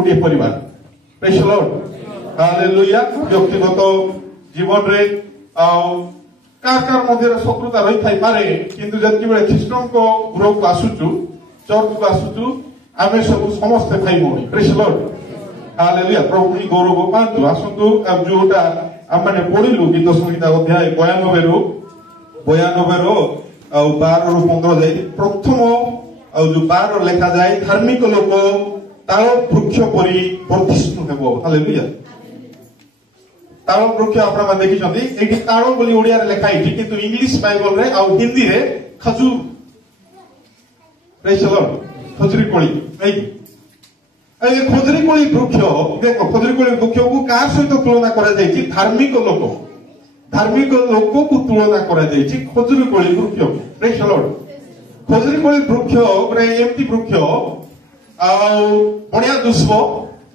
गोटे परिवार praise the Lord hallelujah व्यक्तिगत जीवन रे कार मध्य शत्रुता रही थाई पारे किंतु जति बेले ख्रीष्टन को गृह को आसुचु चर्च को आसुचु आमे सब समस्त भाई भौणी प्रेज द लॉर्ड हालेलुया प्रभु ही गौरव पांतु आसंतु अब जोटा हम माने पढिलु गीत संहिता अध्याय 92 रो 12 रो 15 जाई प्रथम जो 12 लेखा जाए धार्मिक लोक ताल वृक्ष परी वर्धिष्णु हेबो हालेलुया ताल वृक्ष आपन देखिछंती एठी ताल बोली ओडिया रे लेखा इठी किंतु इंग्लिश बाइबल रे आ हिंदी रे खजूर प्रेज द लॉर्ड खजूरी कोली नहीं ए खजूरी कोली वृक्ष देखो खजूरी कोली वृक्ष को कार सहित तुलना करा जायछि धार्मिक लोक को तुलना करा जायछि खजूरी कोली वृक्ष प्रेज द लॉर्ड खजूरी कोली वृक्ष रे एमती वृक्ष आ बढ़िया दुष्प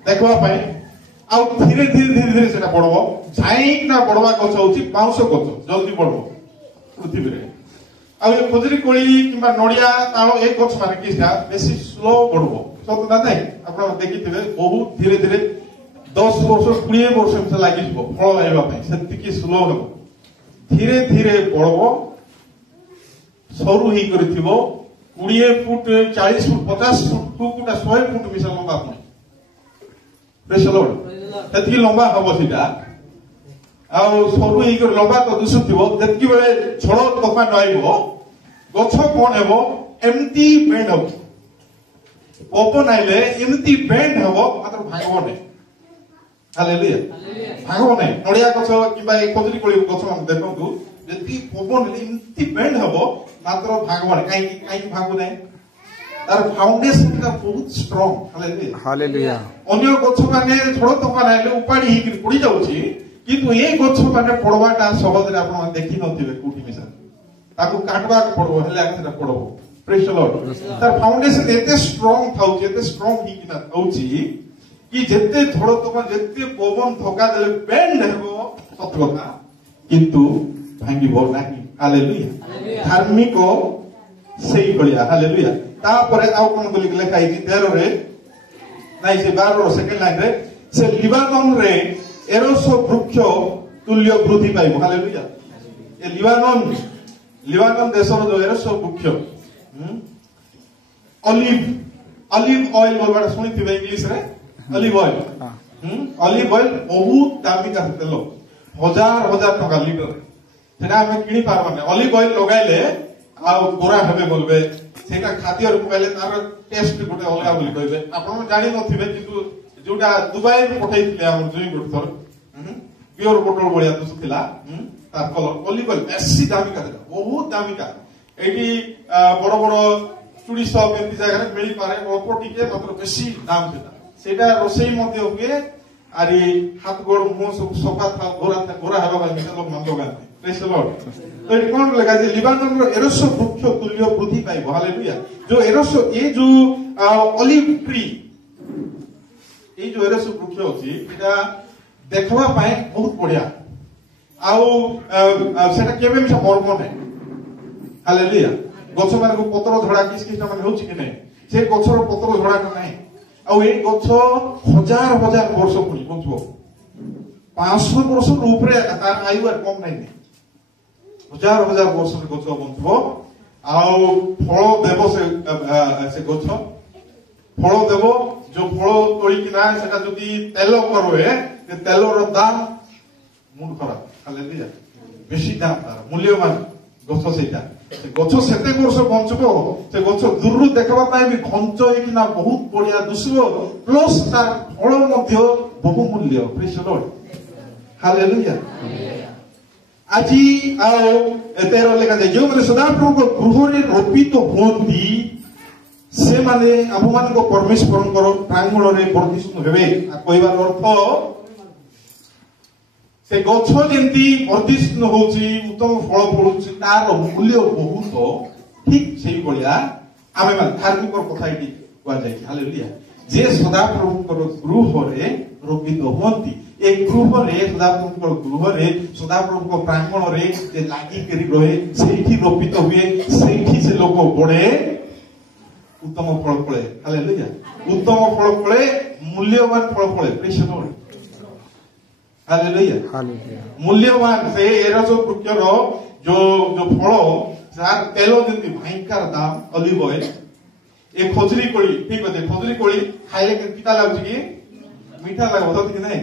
देखवा पाए आ धीरे धीरे सेटा पड़बो झाइक ना पड़वा गछ होची बाउंस गछ जल्दी पड़बो पृथ्वी रे आ ये खजूरी कोली किबा नडिया ताळ एक गछ माने किसा बेसी स्लो पड़बो सत ना नै आपण देखिथिबे बहुत धीरे धीरे 10 वर्ष 20 वर्ष से लागि जबो फल आइबा पय सेति की स्लो हबो धीरे धीरे पड़बो सरू ही करथिबो 20 फुट 40 फुट 50 फुट कुटा 100 फुट मिसा लंबा पय प्रेज द लॉर्ड ततकी लंबा हबो सिटा आ सरू ही कर लंबा तो दुसुथिबो जतकी बेले झड़ तोफान आइबो गछ कोन हेबो एम्टी बेंड हबो पवन आइले एम्टी बेंड हबो मात्र भागबो नै हालेलुया भागबो नै नडिया गछ किबा ए खजूरी कोली गछ हम देखंतु जति पवन एम्टी बेंड हबो मात्र भागबो नै काई भागबो नै तार फाउंडेशन का बहुत स्ट्रांग हालेलुया अन्य गछ माने झड़ तोफान आइले उपाड़ी ही पड़ी जाउची किंतु ए गछ माने पड़वाटा सहज रे आपण देखि नथिबे कोठी मिसा ताको काटबा पड़बो हेले आके पड़बो प्रेज द लॉर्ड तार फाउंडेशन एते स्ट्रांग थाउची एते स्ट्रांग ही किना थाउची कि जेते झड़ तोफान जेते पवन धोका देले बेंड हेबो सतकथा किंतु भांगिबो नाही हालेलुया धार्मिक सेई बलिया हालेलुया तापरे आउ कोन बोली लेखा है 13 रे नाही से 12 रो सेकंड लाइन रे से लिबानन रे एरोसो वृक्ष तुल्य वृद्धि पाइबो हालेलुया ए लिबानन देशर जो एरोसो वृक्ष ऑलिव ऑयल बोलबा सुनिथिबे इंग्लिश रे ऑलिव ऑयल बहुत दामी का तेल हजार हजार टका लीटर सेटा हम किनी पारबा नै ऑलिव ऑयल लगाइले आ गोरा हेबे बोलबे सेटा खाद्य रूप पहले तार टेस्ट गोटे अलगा बोली कहबे आपण जानि नथिबे किंतु जोटा दुबई रे पठाइथिले हम जोई गोट थर प्योर बोतल बढिया दुसुथिला तार कलर ऑलिव ऑयल बेसी दामी का बहुत दामी का एटी बड़ बड़ चुड़ी शॉप एंती जगह रे मिली पारे अल्प टिके मात्र बेसी दाम सेटा रोसई मध्ये हुए आरी हाथ गोड़ मुंह सब सफा था गोरा हेबा बा मिसा लोग मन लगाते प्रेज द लॉर्ड तो ये कौन लगा जे लिबानन रो एरोसो वृक्ष तुल्य वृद्धि पाइबो हालेलुया जो एरोसो ए जो ऑलिव ट्री ए जो एरोसो वृक्ष अछि एटा देखवा पाए बहुत बढ़िया आउ सेटा केबे मिसा मर्म नै हालेलुया गछ माने को पत्र झड़ा किस माने होछि कि नै से गछर पत्र झड़ा नै आउ ए गछ हजार हजार वर्ष पुनी बंचबो 500 वर्ष ऊपरे तार आयु आर कम नै हजार हजार वर्ष से गछ बंचबो आउ फल देबो से गछ फल देबो जो फल तोड़ी कि ना सेटा जदी तेल करवे ते तेलर दाम मुंड खराब हालेलुया बेसी दाम तार मूल्यवान गछ सेटा से गछ सेते वर्ष बंचबो से गछ दूररु देखबा पाए भी घंच हे कि ना बहुत बढ़िया दुसबो प्लस तार फल मध्य बहु मूल्य प्रेज द लॉर्ड हालेलुया আজি ଆଉ 13 ଲେଖା ଯେ ଯେଉଁମାନେ ସଦାପ୍ରଭୁଙ୍କ ଗୃହରେ ରୋପିତ ହୁଅନ୍ତି ସେମାନେ ଆମମାନଙ୍କ ପରମେଶ୍ୱରଙ୍କର ପ୍ରାଙ୍ଗଣରେ ବର୍ଦ୍ଧିଷ୍ଣୁ ହେବେ କହିବାର ଅର୍ଥ ସେ ଗଛ ଯେମିତି ବର୍ଦ୍ଧିଷ୍ଣୁ ହଉଛି ଉତ୍ତମ ଫଳ ଫଳୁଛି ତାର ମୂଲ୍ୟ ବହୁତ ଠିକ ସେଇଭଳିଆ ଆମେମାନେ ଧାର୍ମିକ କଥା ଏଠି କୁହାଯାଇଛି ହାଲେଲୁୟା ଯେ ସଦାପ୍ରଭୁଙ୍କର ଗୃହରେ ରୋପିତ ହୁଅନ୍ତି ए गृह रे सदाप्रभुଙ୍କ गृह रे सदाप्रभुଙ୍କ प्रांगण रे जे लागि करी रहे सेठी रोपित हुए सेठी से लोक बड़े उत्तम फल फळे हालेलुया उत्तम फल फळे मूल्यवान फल फले प्रेज द लॉर्ड हालेलुया मूल्यवान से एरस वृक्षर जो जो फल जार तेल जमी भयंकर दाम ऑलिव ऑयल ए खजुरी कोली ठीक अच्छे खजुरी कोली खाइले किता लागुच कि मीठा लागो कि नहीं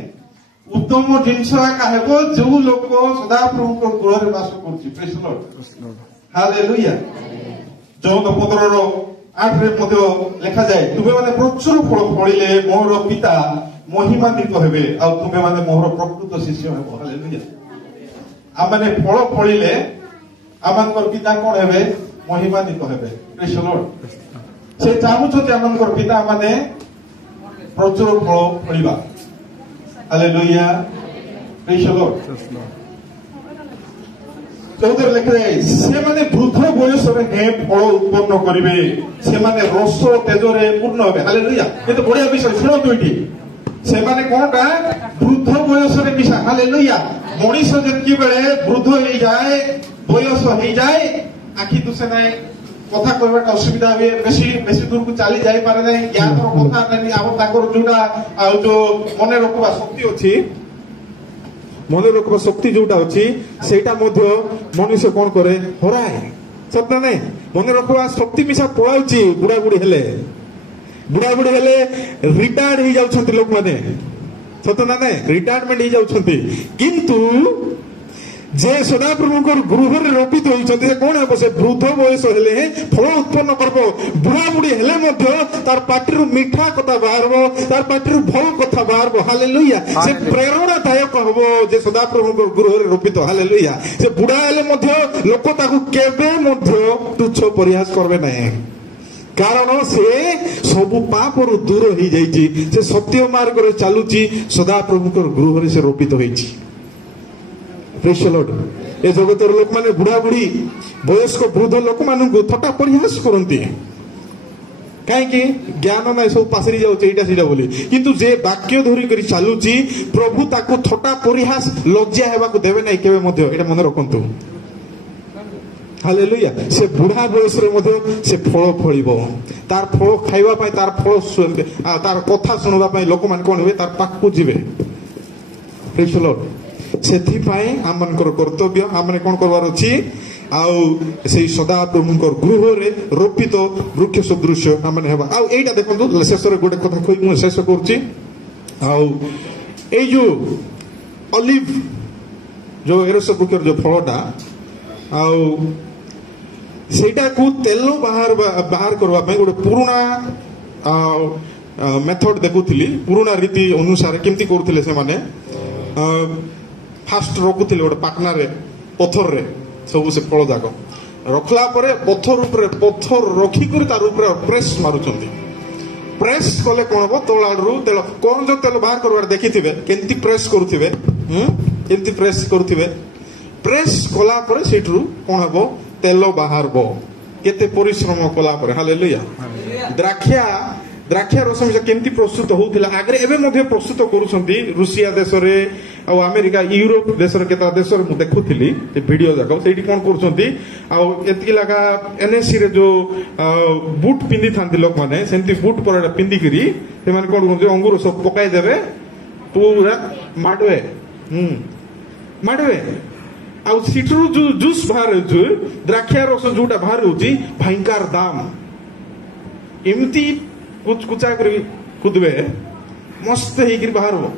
उत्तम जिनस एका हेबो जो लोक सदा प्रभु को गृह रे वास करछि प्रेज द लॉर्ड हालेलुया जो 15 8 रे मध्ये लिखा जाए तुमे माने प्रचुर फल फळिले मोर पिता महिमान्वित हेबे आ तुमे माने मोर प्रकृत शिष्य हेबो हालेलुया आ माने फल फळिले आमानकर पिता कोन हेबे महिमान्वित हेबे प्रेज द लॉर्ड से चाहुछथि आमानकर पिता माने प्रचुर फल फळिबा हालेलुया प्रेज द लॉर्ड 14 लिखा जाए से माने वृद्ध बयस रे हे फल उत्पन्न करिवे से माने रस तेजरे पूर्ण हेबे हालेलुया ये तो बढ़िया विषय सुनो दुईटी से माने कोनटा वृद्ध बयस रे मिसा हालेलुया मनीष जति बेले वृद्ध हे जाए बयस हे जाए आखि दुसे नै कथा कहबा असुविधा हुए बेसी दूर को चली जाई पारे नै या तो कथा नै आब ताकर जोडा आ जो मने रखबा शक्ति अछि मन रखबा शक्ति जोटा अछि सेटा मध्य मनुष्य कोन करे हराए सत्य नै मन रखबा शक्ति मिसा पळाउची बुढा बुढी हेले रिटायर्ड हो जाउछंती लोक माने सत्य ना नै रिटायरमेंट हो जाउछंती किंतु जे सदाप्रभुଙ୍କର ଗୃହରେ ରୋପିତ ହୋଇଛନ୍ତି ସେ କଣ ହେବ ସେ ବୃଦ୍ଧ ବୟସ ହେଲେ ଫଳ ଉତ୍ପନ୍ନ କରିବ ବୁଢା ବୁଢୀ ହେଲେ ମଧ୍ୟ ତାର ପାଟିରୁ ମିଠା କଥା ବାହାରିବ ତାର ପାଟିରୁ ଭଲ କଥା ବାହାରିବ ହାଲେଲୁୟା ସେ ପ୍ରେରଣାଦାୟକ ହେବ ଯେ ସଦାପ୍ରଭୁଙ୍କ ଗୃହରେ ରୋପିତ ହାଲେଲୁୟା ସେ ବୁଢା ହେଲେ ମଧ୍ୟ ଲୋକ ତାକୁ କେବେ ମଧ୍ୟ ତୁଚ୍ଛ ପରିହାସ କରିବେ ନାହିଁ କାରଣ ସେ ସବୁ ପାପରୁ ଦୂର ହେଇଯାଇଛି ସେ ସତ୍ୟ ମାର୍ଗରେ ଚାଲୁଛି ସଦାପ୍ରଭୁଙ୍କର ଗୃହରେ ସେ ରୋପିତ ହେଇଛି प्रेज द लॉर्ड ए जगतर लोक माने बुढ़ा बुढ़ी वयस्क वृद्ध लोक मानू थटा परिहास करती कहीं ज्ञान ना सब पासरी जाऊटा सीटा बोली किंतु जे वाक्य धरी कर चलुची प्रभु ताको थटा परिहास लज्जा हेबाकु देबे नै केबे मध्ये एटा मन रखंतु हालेलुया से बुढ़ा बयस रे मध्ये से फल फळिबो तार फल खाइबा पय तार फल तार कथा सुनबा पय लोक मान कोन होबे तार पाखकु जिवे प्रेज द लॉर्ड सेथिपाई आमनकर कर्तव्य आमने कोन करवार अछि आउ सेही सदा प्रभुकर गृह रे रोपित वृक्ष सदृश आमने हेबा आउ एटा देखंतु शेष रे गोटे कथा कहि मु शेष करछि आउ ए जो ऑलिव जो एरस वृक्षर जो फलटा आउ सेटा को तेल बाहर करबा पय गोटे पुराना मेथड देखुथिली पुराना रीति अनुसार केमती करथिले से माने फास्ट रखुले गोटे पाटना रे पत्थर रे सब से फल जाक रखला परे पत्थर रखिक तार ऊपर प्रेस मारुचंदी प्रेस कले कोन हो तोलाडरू तेल कोन जो तेल बाहर करबार देखिथिबे केंती प्रेस करूथिबे केंती प्रेस करूथिबे प्रेस कला परे सेठरू कोन हबो तेल बाहरबो केते परिश्रम कला परे हालेलुया द्राक्षा रस मिसा केमती प्रस्तुत होउथिला आगरे एबे मध्ये प्रस्तुत करूछंती रूसिया देश रे आ अमेरिका यूरोप देश रे केता देश रे मु देखुथिली ए वीडियो जाको सेठी कोन करूछंती आ एतकी लगा एनएससी रे जो बूट पिंदी थांती लोक माने सेंती बूट पर पिंदी करी से माने कोन कोन अंगूर सब पकाई देबे पूरा माडवे आ सिटरू जो जूस बाहर होछु द्राक्षा रस जोटा बाहर होची भयंकर दाम एमती कुछ कुचा करी खुदबे मस्त हेकरी बाहर हो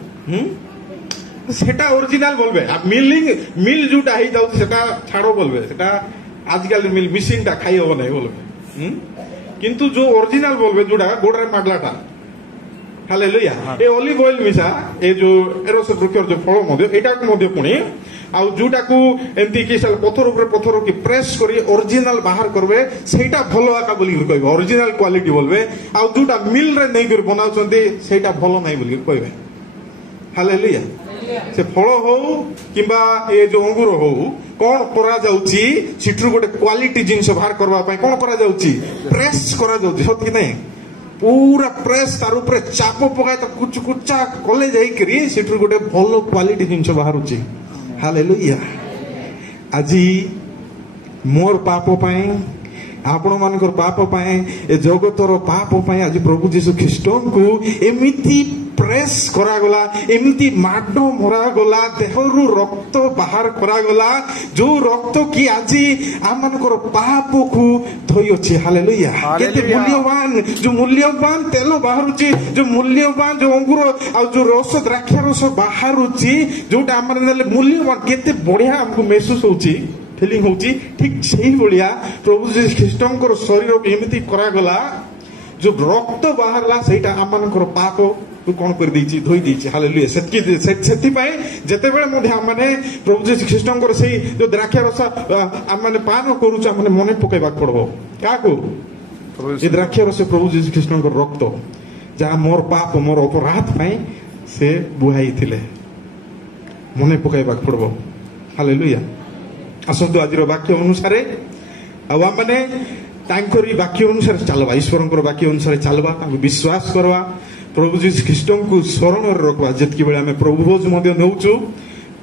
सेटा ओरिजिनल बोलबे आ मिल जोटा हे जाउ सेटा छाड़ो बोलबे सेटा आजकल मिल मशीन टा खाई हो नै बोलबे किंतु जो ओरिजिनल बोलबे जोटा गोडरे माडलाटा हालेलुया ए ऑलिव ऑयल मिसा ए जो एरोस वृक्षर जो फल मध्ये एटा को मध्ये पुणी आ जोटा को एंती कि पत्थर ऊपर पत्थर की प्रेस करी ओरिजिनल बाहर करबे सेटा भलो आका बोली कहबे ओरिजिनल क्वालिटी बोलबे आ जोटा मिल रे नै कर बनाउछंती सेटा भलो नै बोली कहबे हालेलुया से फल हो किबा ए जो अंगूर हो कोन करा जाउची सिट्रु गोटे क्वालिटी जिंस बाहर करबा पय कोन करा जाउची प्रेस करा जाउची सत कि नै पूरा प्रेस तार ऊपर चाप पकाय त कुछ कुचा कले जाई करी सिट्रु गोटे भलो क्वालिटी जिंस बाहर होची हालेलुया आजी मोर पाप पाई आपण मानकर पाप पाए ए जगतर पाप पाए आज प्रभु जीशु ख्रीस्ट को एमिति प्रेस करा गला एमिति माड मरा गला देहरु रक्त बाहर करा गला जो रक्त की आज आमनकर पाप को धोई अछि हालेलुया केते मूल्यवान तेल बाहरुची जो मूल्यवान जो अंगुर आ जो रस द्राक्षा रस बाहरुची जोटा आमन मूल्यवान केते बढ़िया हमको महसूस होची फिलिंग होची ठीक सही बढ़िया प्रभु जीशु ख्रीष्टंकर शरीर एमिति करा गला जो रक्त बाहरला सेटा आमनकर पाप तू कौन कर दीची धोई दीची हालेलुया सेति पाए जते बेले मध्ये आमने प्रभु जीशु ख्रीष्टंकर सेही जो द्राक्षा रस आमने पान करूचा माने मने पकेबा पड़बो काको ए द्राक्षा रस प्रभु जीशु ख्रीष्टंकर रक्त जहाँ मोर पाप मोर अपराध पाए से बुहाई थिले मने पकेबा पड़बो हालेलुया आसंतु आज वाक्य अनुसार आमने तांकरी वाक्य अनुसार चलवा ईश्वर वाक्य अनुसार चलवा विश्वास करवा प्रभु जीशु ख्रीष्ट को स्मरण रखवा जितकी बेले आम प्रभु भोज नौचु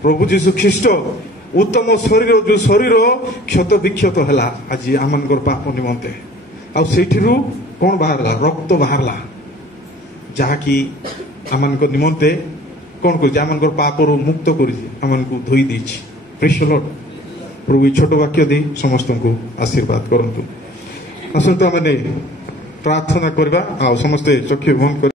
प्रभु जीशु ख्रीष्ट उत्तम शरीर जो शरीर क्षत विक्षत है आज आम पाप निमंते आठू कौन बाहरला रक्त बाहरला जहाँकि आम निमंते कौन कर पाप मुक्त कर धोई देछि प्रेज द लॉर्ड प्रभु छोट वाक्य दे समस्त को आशीर्वाद करंतु आसंतु आमने प्रार्थना करबा आ समस्ते चक्षु बंद कर